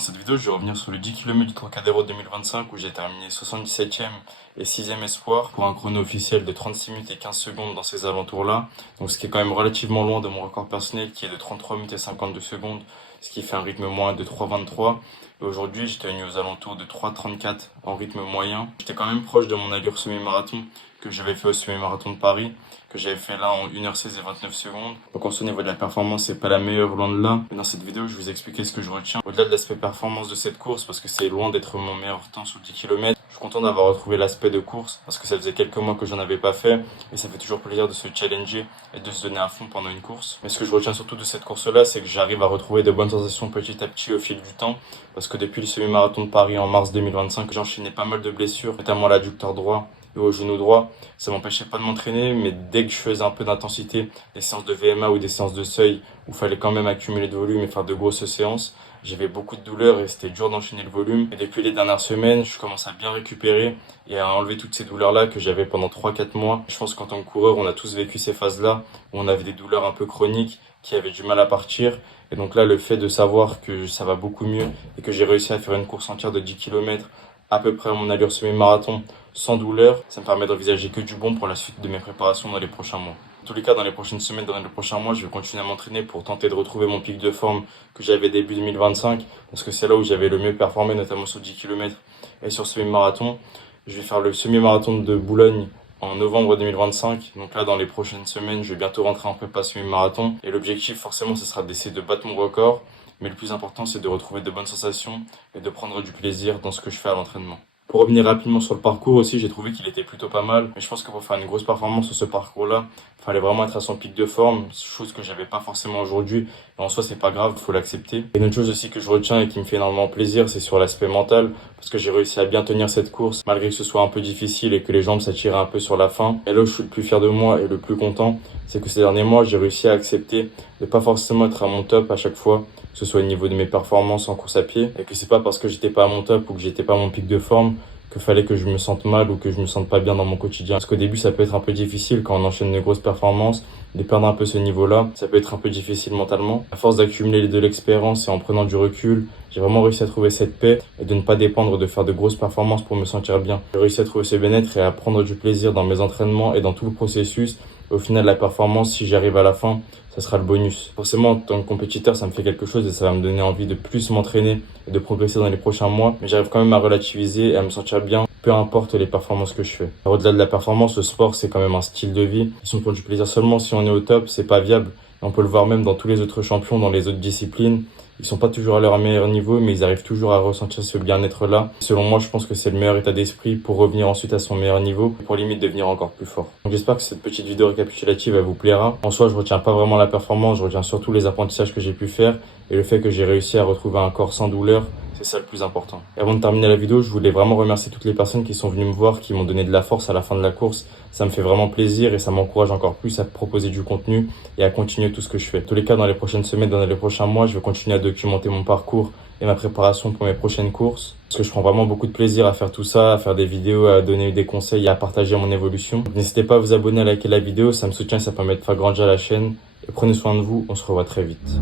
dans cette vidéo, je vais revenir sur le 10 km du Trocadéro 2025 où j'ai terminé 77e et 6e espoir pour un chrono officiel de 36 minutes et 15 secondes dans ces alentours-là. Donc ce qui est quand même relativement loin de mon record personnel qui est de 33 minutes et 52 secondes, ce qui fait un rythme moyen de 3,23. Et aujourd'hui, j'ai tenu aux alentours de 3,34 en rythme moyen. J'étais quand même proche de mon allure semi-marathon que j'avais fait au semi-marathon de Paris, que j'avais fait là en 1h16 et 29 secondes. Donc en ce niveau de la performance, c'est pas la meilleure, loin de là. Mais dans cette vidéo, je vais vous expliquer ce que je retiens. Au-delà de l'aspect performance de cette course, parce que c'est loin d'être mon meilleur temps sur 10 km, je suis content d'avoir retrouvé l'aspect de course, parce que ça faisait quelques mois que j'en avais pas fait, et ça fait toujours plaisir de se challenger et de se donner à fond pendant une course. Mais ce que je retiens surtout de cette course-là, c'est que j'arrive à retrouver de bonnes sensations petit à petit au fil du temps, parce que depuis le semi-marathon de Paris en mars 2025, j'ai enchaîné pas mal de blessures, notamment à l'adducteur droit et au genou droit. Ça m'empêchait pas de m'entraîner, mais dès que je faisais un peu d'intensité, des séances de VMA ou des séances de seuil, où il fallait quand même accumuler de volume et faire de grosses séances, j'avais beaucoup de douleurs et c'était dur d'enchaîner le volume. Et depuis les dernières semaines, je commence à bien récupérer et à enlever toutes ces douleurs-là que j'avais pendant 3-4 mois. Je pense qu'en tant que coureur, on a tous vécu ces phases-là, où on avait des douleurs un peu chroniques, qui avaient du mal à partir. Et donc là, le fait de savoir que ça va beaucoup mieux et que j'ai réussi à faire une course entière de 10 km à peu près à mon allure semi-marathon, sans douleur, ça me permet d'envisager que du bon pour la suite de mes préparations dans les prochains mois. En tous les cas, dans les prochaines semaines, dans les prochains mois, je vais continuer à m'entraîner pour tenter de retrouver mon pic de forme que j'avais début 2025, parce que c'est là où j'avais le mieux performé, notamment sur 10 km et sur semi-marathon. Je vais faire le semi-marathon de Boulogne en novembre 2025. Donc là, dans les prochaines semaines, je vais bientôt rentrer en prépa semi-marathon. Et l'objectif, forcément, ce sera d'essayer de battre mon record. Mais le plus important, c'est de retrouver de bonnes sensations et de prendre du plaisir dans ce que je fais à l'entraînement. Pour revenir rapidement sur le parcours aussi, j'ai trouvé qu'il était plutôt pas mal. Mais je pense que pour faire une grosse performance sur ce parcours-là, il fallait vraiment être à son pic de forme, chose que j'avais pas forcément aujourd'hui. Et en soi, c'est pas grave, il faut l'accepter. Et une autre chose aussi que je retiens et qui me fait énormément plaisir, c'est sur l'aspect mental, parce que j'ai réussi à bien tenir cette course, malgré que ce soit un peu difficile et que les jambes s'attiraient un peu sur la fin. Et là où je suis le plus fier de moi et le plus content, c'est que ces derniers mois, j'ai réussi à accepter de pas forcément être à mon top à chaque fois, que ce soit au niveau de mes performances en course à pied, et que c'est pas parce que j'étais pas à mon top ou que j'étais pas à mon pic de forme que fallait que je me sente mal ou que je me sente pas bien dans mon quotidien. Parce qu'au début, ça peut être un peu difficile quand on enchaîne de grosses performances, de perdre un peu ce niveau-là. Ça peut être un peu difficile mentalement. À force d'accumuler de l'expérience et en prenant du recul, j'ai vraiment réussi à trouver cette paix et de ne pas dépendre de faire de grosses performances pour me sentir bien. J'ai réussi à trouver ce bien-être et à prendre du plaisir dans mes entraînements et dans tout le processus. Au final, la performance, si j'y arrive à la fin, ça sera le bonus. Forcément, en tant que compétiteur, ça me fait quelque chose et ça va me donner envie de plus m'entraîner et de progresser dans les prochains mois. Mais j'arrive quand même à relativiser et à me sentir bien, peu importe les performances que je fais. Alors, au-delà de la performance, le sport, c'est quand même un style de vie. Si on prend du plaisir seulement si on est au top, c'est pas viable. Et on peut le voir même dans tous les autres champions, dans les autres disciplines. Ils sont pas toujours à leur meilleur niveau, mais ils arrivent toujours à ressentir ce bien-être-là. Selon moi, je pense que c'est le meilleur état d'esprit pour revenir ensuite à son meilleur niveau, pour limite devenir encore plus fort. Donc j'espère que cette petite vidéo récapitulative, elle vous plaira. En soi, je retiens pas vraiment la performance, je retiens surtout les apprentissages que j'ai pu faire et le fait que j'ai réussi à retrouver un corps sans douleur. C'est ça le plus important. Et avant de terminer la vidéo, je voulais vraiment remercier toutes les personnes qui sont venues me voir, qui m'ont donné de la force à la fin de la course. Ça me fait vraiment plaisir et ça m'encourage encore plus à proposer du contenu et à continuer tout ce que je fais. En tous les cas, dans les prochaines semaines, dans les prochains mois, je vais continuer à documenter mon parcours et ma préparation pour mes prochaines courses. Parce que je prends vraiment beaucoup de plaisir à faire tout ça, à faire des vidéos, à donner des conseils et à partager mon évolution. Donc, n'hésitez pas à vous abonner, à liker la vidéo, ça me soutient, ça permet de faire grandir la chaîne. Et prenez soin de vous, on se revoit très vite.